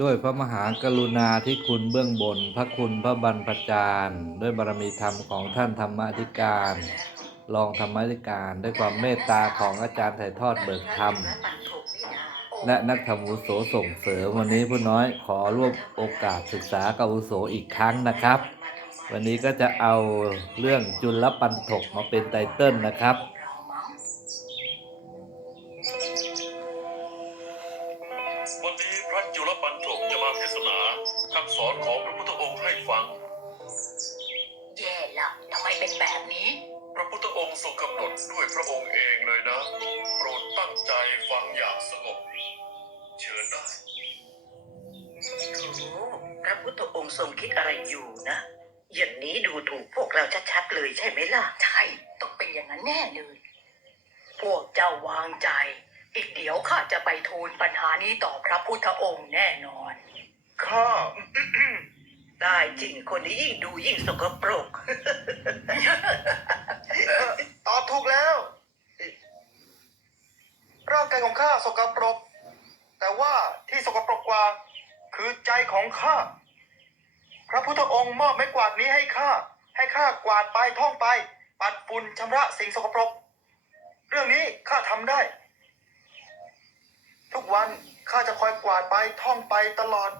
ด้วยพระมหากรุณาธิคุณเบื้องบน พระคุณพระบรรพจารย์ ด้วยบารมีธรรมของท่านธรรมธิการรองธรรมธิการ ด้วยความเมตตาของอาจารย์ถ่ายทอดเบิกธรรม และนักธรรมอุโสส่งเสริมวันนี้ผู้น้อยขอร่วมโอกาสศึกษากับอุโสอีกครั้งนะครับ วันนี้ก็จะเอาเรื่องจุลปันถกมาเป็นไตเติลนะครับ นนี้พระจุลปันถกจะมาเทศนาคำสอนของพระพุทธองค์ให้ฟัง แย่ละทำไมเป็นแบบนี้ พระพุทธองค์ทรงกำหนดด้วยพระองค์เองเลยนะ โปรดตั้งใจฟังอย่างสงบ เชิญได้โอ้พระพุทธองค์ทรงคิดอะไรอยู่นะ อย่างนี้ดูถูกพวกเราชัดๆเลยใช่ไหมล่ะ ใช่ ต้องเป็นอย่างนั้นแน่เลย พวกเจ้าวางใจ อีกเดี๋ยวข้าจะไปทูลปัญหานี้ต่อพระพุทธองค์แน่นอน ข้า ได้จริงคนนี้ยิ่งดูยิ่งสกปรก ตอบถูกแล้ว ร่างกายของข้าสกปรก แต่ว่าที่สกปรกกว่า คือใจของข้า พระพุทธองค์มอบไม้กวาดนี้ให้ข้า ให้ข้ากวาดไปท่องไป ปัดฝุ่นชำระสิ่งสกปรก เรื่องนี้ข้าทำได้ทุก วันข้าจะคอยกวาดไปท่องไปตลอด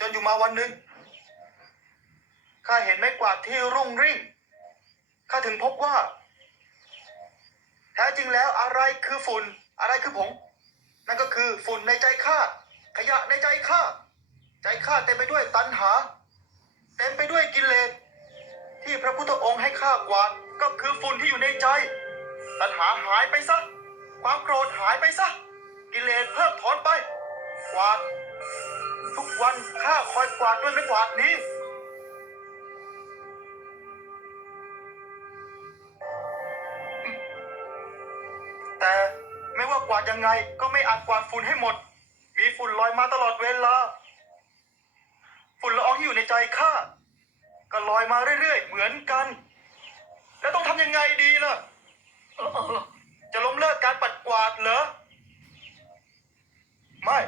จนอยู่มาวันหนึ่งข้าเห็นไม้กวาดที่รุ่งริ่งข้าถึงพบว่า แท้จริงแล้วอะไรคือฝุ่น อะไรคือผงนั่นก็คือฝุ่นในใจข้าขยะในใจข้าใจข้าเต็มไปด้วยตัณหา เต็มไปด้วยกิเลสที่พระพุทธองค์ให้ข้ากวาดก็คือฝุ่นที่อยู่ในใจ ตัณหาหายไปซะ ความโกรธหายไปซะ กิเลสเพิกถอนไป กวาด ทุกวันข้าคอยกวาดด้วยไม้กวาดนี้แต่ไม่ว่ากวาดยังไงก็ไม่อาจกวาดฝุ่นให้หมด มีฝุ่นลอยมาตลอดเวลา ฝุ่นละอองที่อยู่ในใจข้าก็ลอยมาเรื่อยๆ เหมือนกัน แล้วต้องทำยังไงดีล่ะ จะล้มเลิกการปัดกวาดเหรอ ไม่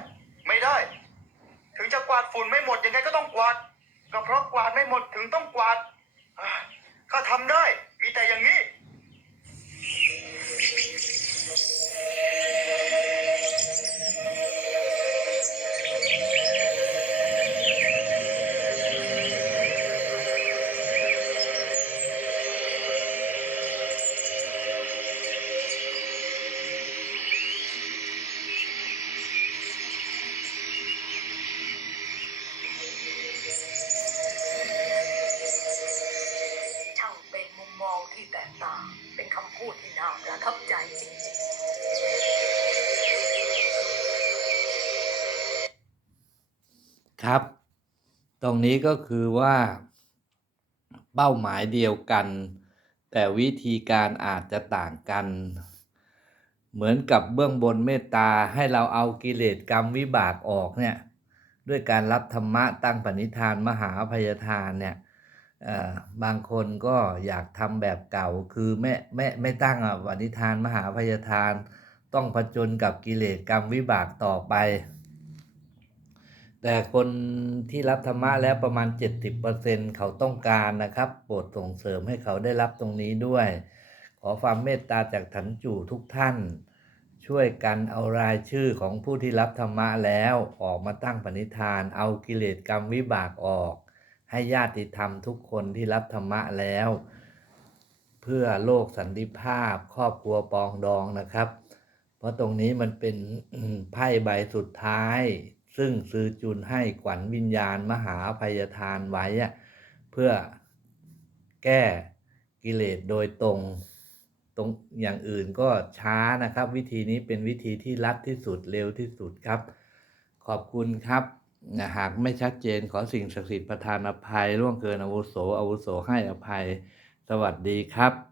ไม่ได้ ถึงจะกวาดฝุ่นไม่หมดยังไงก็ต้องกวาด ก็เพราะกวาดไม่หมดถึงต้องกวาดอ่าข้าทำได้ ครับ ตรงนี้ก็คือว่า เป้าหมายเดียวกัน แต่วิธีการอาจจะต่างกัน เหมือนกับเบื้องบนเมตตาให้เราเอากิเลสกรรมวิบากออกเนี่ยด้วยการรับธรรมะตั้งปณิธานมหาอภัยทานเนี่ยบางคนก็อยากทำแบบเก่าคือไม่ไม่ไม่ตั้งอะปณิธานมหาอภัยทาน ต้องผจญกับกิเลสกรรมวิบากต่อไป แต่คนที่รับธรรมะแล้วประมาณ 70%เขาต้องการนะครับโปรดส่งเสริมให้เขาได้รับตรงนี้ด้วย ขอความเมตตาจากถันจู่ทุกท่าน ช่วยกันเอารายชื่อของผู้ที่รับธรรมะแล้วออกมาตั้งปณิธาน เอากิเลสกรรมวิบากออก ให้ญาติธรรมทุกคนที่รับธรรมะแล้ว เพื่อโลกสันติภาพครอบครัวปองดองนะครับ เพราะตรงนี้มันเป็นไพ่ใบสุดท้าย ซึ่งซื้อจุนให้ขวัญวิญญาณมหาอภัยทานไว้เพื่อแก้กิเลสโดยตรงตรงอย่างอื่นก็ช้านะครับ วิธีนี้เป็นวิธีที่รัดที่สุดเร็วที่สุดครับ ขอบคุณครับหากไม่ชัดเจนขอสิ่งศักดิ์สิทธิ์ประทานอภัยล่วงเกินอาวุโสอาวุโสให้อภัย สวัสดีครับ